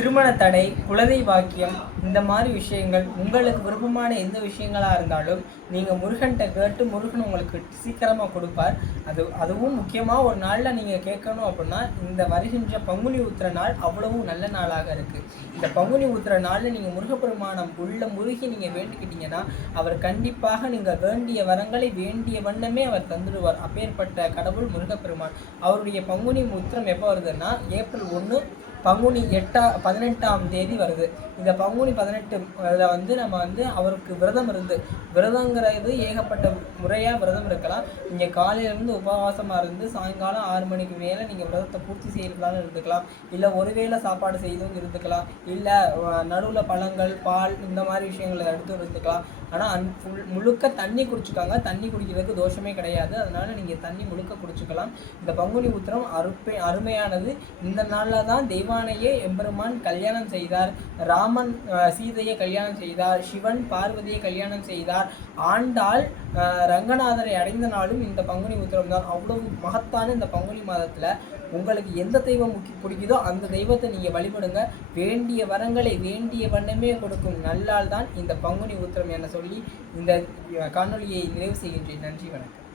திருமண தடை, குழந்தை பாக்கியம், இந்த மாதிரி விஷயங்கள் உங்களுக்கு விருப்பமான எந்த விஷயங்களாக இருந்தாலும் நீங்கள் முருகன்கிட்ட கேட்டு முருகன் உங்களுக்கு சீக்கிரமாக கொடுப்பார். அதுவும் முக்கியமாக ஒரு நாளில் நீங்கள் கேட்கணும் அப்படின்னா இந்த வருகின்ற பங்குனி உத்திர நாள் அவ்வளவும் நல்ல நாளாக இருக்குது. இந்த பங்குனி உத்திர நாளில் நீங்கள் முருகப்பெருமானம் உள்ள முருகி நீங்கள் வேண்டிக்கிட்டீங்கன்னா அவர் கண்டிப்பாக நீங்கள் வேண்டிய வரங்களை வேண்டிய வண்ணமே அவர் தந்துடுவார். அப்பேற்பட்ட கடவுள் முருகப்பெருமான். அவருடைய பங்குனி உத்திரம் எப்போ வருதுன்னா ஏப்ரல் 1 பங்குனி 18ஆம் தேதி வருது. இந்த பங்குனி 18 நம்ம அவருக்கு விரதங்கிறது ஏகப்பட்ட முறையாக விரதம் இருக்கலாம். நீங்கள் காலையிலேருந்து உபவாசமாக இருந்து சாயங்காலம் 6 மணிக்கு மேலே நீங்கள் விரதத்தை பூர்த்தி செய்யறதுனால இருந்துக்கலாம். இல்லை ஒருவேளை சாப்பாடு செய்தும் இருந்துக்கலாம். இல்லை நடுவில் பழங்கள், பால் இந்த மாதிரி விஷயங்களை எடுத்து இருந்துக்கலாம். ஆனால் முழுக்க தண்ணி குடிச்சுக்காங்க. தண்ணி குடிக்கிறதுக்கு தோஷமே கிடையாது. அதனால் நீங்கள் தண்ணி முழுக்க குடிச்சுக்கலாம். இந்த பங்குனி உத்திரம் அருமையானது. இந்த நாளில் தான் தெய்வானையே எம்பெருமான் கல்யாணம் செய்தார். ராமன் சீதையை கல்யாணம் செய்தார். சிவன் பார்வதியை கல்யாணம் செய்தார். ஆண்டாள் ரங்கநாதரை அடைந்த நாளும் இந்த பங்குனி உத்திரம் தான். அவ்வளவு மகத்தான இந்த பங்குனி மாதத்தில் உங்களுக்கு எந்த தெய்வம் பிடிக்குதோ அந்த தெய்வத்தை நீங்கள் வழிபடுங்க. வேண்டிய வரங்களை வேண்டிய வண்ணமே கொடுக்கும் நல்லால் தான் இந்த பங்குனி உத்திரம் என சொல்லி இந்த காணொலியை நிறைவு செய்கின்றேன். நன்றி, வணக்கம்.